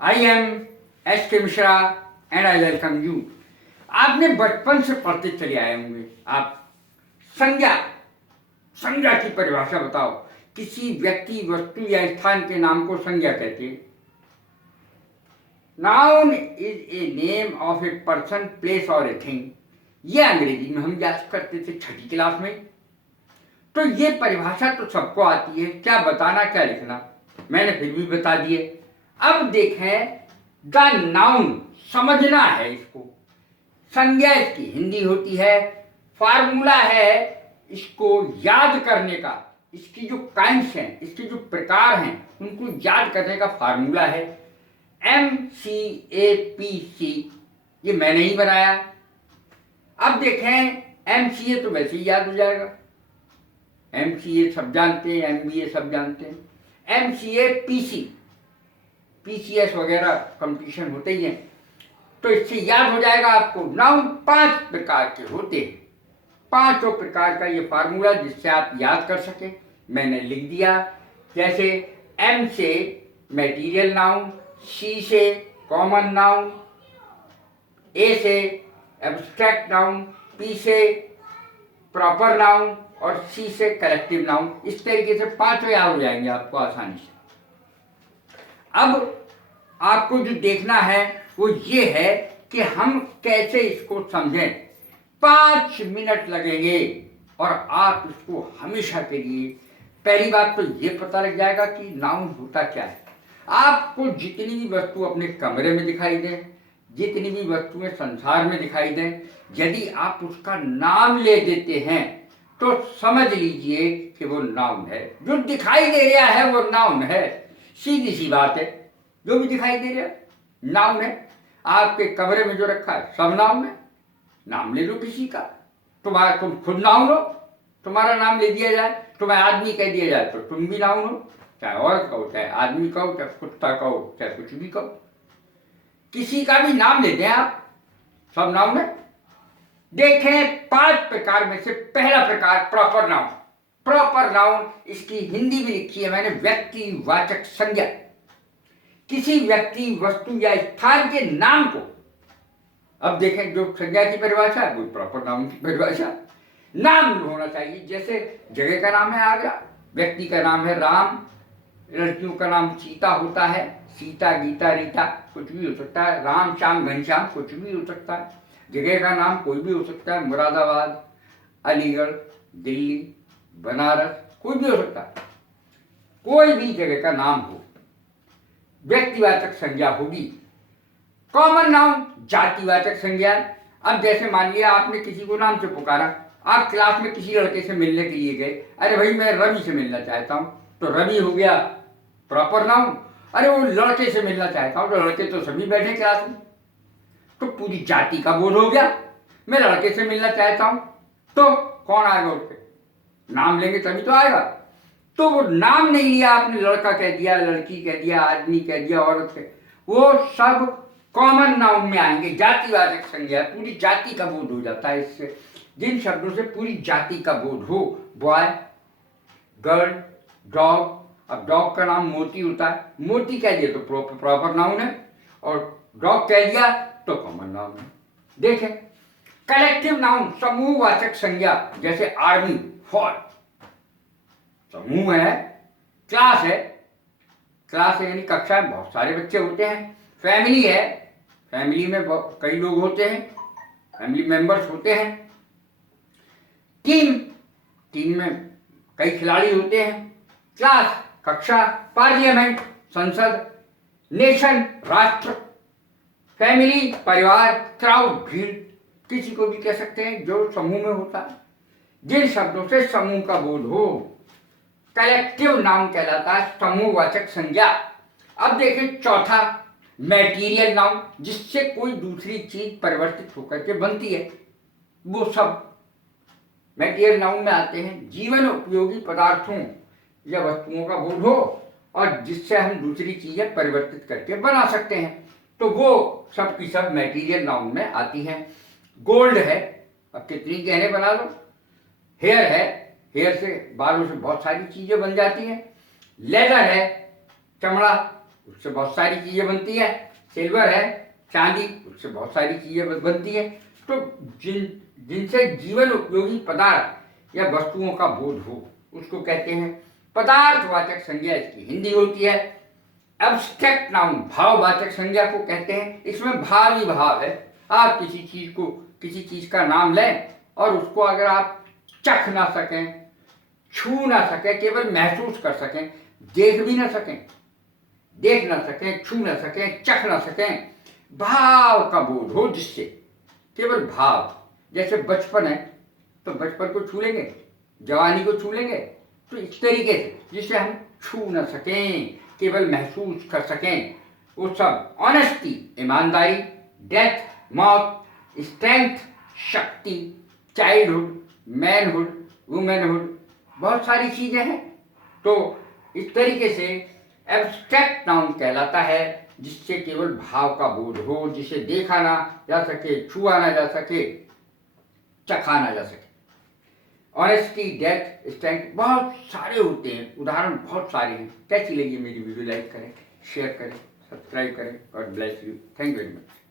I am S.K. Mishra and I welcome you. आपने बचपन से पढ़ते चले आए होंगे। आप संज्ञा संज्ञा की परिभाषा बताओ। किसी व्यक्ति, वस्तु या स्थान के नाम को संज्ञा कहते हैं। Noun is a name of a person, place और ए थिंग। ये अंग्रेजी में हम याद करते थे छठी क्लास में। तो ये परिभाषा तो सबको आती है, क्या बताना क्या लिखना, मैंने फिर भी बता दिए। अब देखें द नाउन, समझना है इसको। संज्ञा इसकी हिंदी होती है, फार्मूला है इसको याद करने का। इसकी जो काइंड्स हैं, इसके जो प्रकार हैं, उनको याद करने का फार्मूला है MCAPC। ये मैंने ही बनाया। अब देखें MCA तो वैसे ही याद हो जाएगा, MCA सब जानते हैं, MBA सब जानते हैं। MCAPC, PCS वगैरह कंपटीशन होते ही हैं, तो इससे याद हो जाएगा आपको। नाउन 5 प्रकार के होते हैं, 5 प्रकार का ये फार्मूला जिससे आप याद कर सके मैंने लिख दिया। जैसे M से मैटीरियल नाउन, C से कॉमन नाउन, A से एब्स्ट्रैक्ट नाउन, P से प्रॉपर नाउन और C से कलेक्टिव नाउन। इस तरीके से 5 याद हो जाएंगे आपको आसानी से। अब आपको जो देखना है वो ये है कि हम कैसे इसको समझें। 5 मिनट लगेंगे और आप इसको हमेशा के लिए, पहली बात तो ये पता लग जाएगा कि नाउन होता क्या है। आपको जितनी भी वस्तु अपने कमरे में दिखाई दे, जितनी भी वस्तुएं संसार में दिखाई दें, यदि आप उसका नाम ले देते हैं तो समझ लीजिए कि वो नाउन है। जो दिखाई दे रहा है वो नाउन है, सीधी सी बात है। जो भी दिखाई दे रहा है नाउन है। आपके कमरे में जो रखा है सब नाउन है। नाम ले लो किसी का, तुम खुद नाउन हो, तुम्हारा नाम ले दिया जाए, तुम्हें आदमी कह दिया जाए तो तुम भी नाउन हो। चाहे औरत कहो, चाहे आदमी कहो, चाहे कुत्ता कहो, चाहे कुछ भी कहो, किसी का भी नाम ले दें आप, सब नाउन है। देखें 5 प्रकार में से पहला प्रकार प्रॉपर नाउन। प्रॉपर नाउन, इसकी हिंदी भी लिखी है मैंने, व्यक्तिवाचक संज्ञा। किसी व्यक्ति, वस्तु या स्थान के नाम को, अब देखें जो संज्ञा की परिभाषा है वो प्रॉपर नाउन की परिभाषा। नाम होना चाहिए। जैसे जगह का नाम है आगरा, व्यक्ति का नाम है राम, लड़कियों का नाम सीता होता है, सीता, गीता, रीता, कुछ भी हो सकता है। राम, श्याम, घनश्याम, कुछ भी हो सकता है। जगह का नाम कोई भी हो सकता है, मुरादाबाद, अलीगढ़, दिल्ली, बनारस, कोई भी हो सकता है। कोई भी जगह का नाम हो, व्यक्तिवाचक संज्ञा होगी। कॉमन नाउन, जातिवाचक संज्ञा। अब जैसे मान लिया आपने किसी को नाम से पुकारा, आप क्लास में किसी लड़के से मिलने के लिए गए, अरे भाई मैं रवि से मिलना चाहता हूं, तो रवि हो गया प्रॉपर नाउन। अरे वो लड़के से मिलना चाहता हूं, तो लड़के तो सभी बैठे क्लास में, तो पूरी जाति का बोध हो गया। मैं लड़के से मिलना चाहता हूं, तो कौन आएगा उठ पे? नाम लेंगे तभी तो आएगा। तो वो नाम नहीं लिया आपने, लड़का कह दिया, लड़की कह दिया, आदमी कह दिया, औरत कह, वो सब कॉमन नाउन में आएंगे। जातिवाचक संज्ञा, पूरी जाति का बोध हो जाता है इससे। जिन शब्दों से पूरी जाति का बोध हो, बॉय, गर्ल, डॉग। अब डॉग का नाम मोती होता है, मोती कह दिया तो प्रॉपर नाउन है, और डॉग कह दिया तो कॉमन नाउन है। देखें कलेक्टिव नाउन, समूहवाचक संज्ञा। जैसे आर्मी, फौज, समूह है। क्लास है, क्लास है यानी कक्षा में बहुत सारे बच्चे होते हैं। फैमिली है, फैमिली में कई लोग होते हैं, फैमिली मेंबर्स होते हैं। टीम, टीम में कई खिलाड़ी होते हैं। क्लास, कक्षा। पार्लियामेंट, संसद। नेशन, राष्ट्र। फैमिली, परिवार। क्राउड, भीड़, किसी को भी कह सकते हैं जो समूह में होता है। जिन शब्दों से समूह का बोध हो, कलेक्टिव नाउन कहलाता है, समूहवाचक संज्ञा। अब देखिए चौथा, मैटीरियल नाउन, जिससे कोई दूसरी चीज परिवर्तित होकर के बनती है, वो सब मैटीरियल नाउन में आते हैं। जीवन उपयोगी पदार्थों या वस्तुओं का बोध हो और जिससे हम दूसरी चीजें परिवर्तित करके बना सकते हैं, तो वो सब की सब मैटीरियल नाउन में आती हैं। गोल्ड है, अब कितनी गहने बना लो। हेयर है, हेयर से, बालों से बहुत सारी चीजें बन जाती हैं। लेदर है, चमड़ा, उससे बहुत सारी चीज़ें बनती है, सिल्वर है, चांदी, उससे बहुत सारी चीज़ें बनती है। तो जिनसे जीवन उपयोगी पदार्थ या वस्तुओं का बोध हो उसको कहते हैं पदार्थवाचक संज्ञा। इसकी हिंदी होती है एब्स्ट्रैक्ट नाउन, भाववाचक संज्ञा को कहते हैं। इसमें भाव ही भाव है। आप किसी चीज का नाम लें और उसको अगर आप चख ना सकें, छू ना सकें, केवल महसूस कर सकें, देख भी ना सकें, देख ना सकें, छू ना सकें, चख ना सकें, भाव का बोध हो जिससे, केवल भाव। जैसे बचपन है तो बचपन को छू लेंगे, जवानी को छू लेंगे, तो इस तरीके से जिसे हम छू न सकें, केवल महसूस कर सकें, वो सब ऑनेस्टी ईमानदारी, डेथ मौत, स्ट्रेंथ शक्ति, चाइल्डहुड, मैनहुड, वुमेनहुड, बहुत सारी चीजें हैं। तो इस तरीके से एब्स्ट्रैक्ट नाउन कहलाता है जिससे केवल भाव का बोध हो, जिसे देखा ना जा सके, छुआ ना जा सके, चखा ना जा सके। ऑनेस्टी, डेथ, स्ट्रेंथ, बहुत सारे होते हैं, उदाहरण बहुत सारे हैं। कैसी लगी मेरी वीडियो? लाइक करें, शेयर करें, सब्सक्राइब करें। God bless you. Thank you very much.